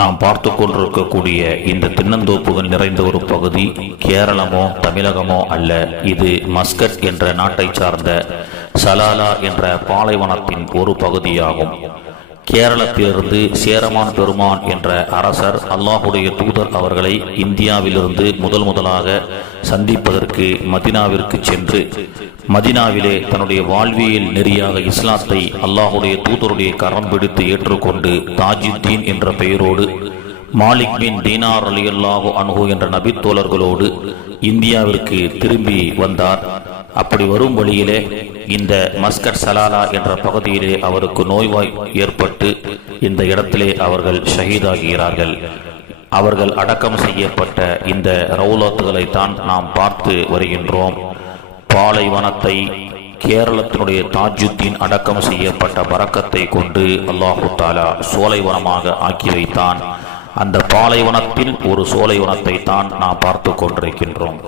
நாம் பார்த்து கொண்டிருக்கக்கூடிய இந்த தென்னந்தோப்புகள் நிறைந்த ஒரு பகுதி கேரளமோ தமிழகமோ அல்ல. இது மஸ்கட் என்ற நாட்டை சார்ந்த சலாலா என்ற பாலைவனத்தின் ஒரு பகுதியாகும். கேரளத்திலிருந்து சேரமான் பெருமான் என்ற அரசர் அல்லாஹுடைய தூதர் அவர்களை இந்தியாவிலிருந்து முதலாக சந்திப்பதற்கு மதினாவிற்கு சென்று மதினாவிலே தன்னுடைய வாழ்வியல் நெறியாக இஸ்லாத்தை அல்லாஹுடைய தூதருடைய கரம் பிடித்து ஏற்றுக்கொண்டு தாஜுத்தீன் என்ற பெயரோடு மாலிக் பின் தீனார் ரலியல்லாஹு அன்ஹு என்ற நபித்தோழர்களோடு இந்தியாவிற்கு திரும்பி வந்தார். அப்படி வரும் வழியிலே இந்த மஸ்கட் சலாலா என்ற பகுதியிலே அவருக்கு நோய்வாய் ஏற்பட்டு இந்த இடத்திலே அவர்கள் ஷஹீதாகிறார்கள். அவர்கள் அடக்கம் செய்யப்பட்ட இந்த ரவுலத்துகளைத்தான் நாம் பார்த்து வருகின்றோம். பாலைவனத்தை கேரளத்தினுடைய தாஜுத்தீன் அடக்கம் செய்யப்பட்ட பரக்கத்தை கொண்டு அல்லாஹு தாலா சோலைவனமாக ஆக்கி வைத்தான். அந்த பாலைவனத்தில் ஒரு சோலைவனத்தை தான் நாம் பார்த்து கொண்டிருக்கின்றோம்.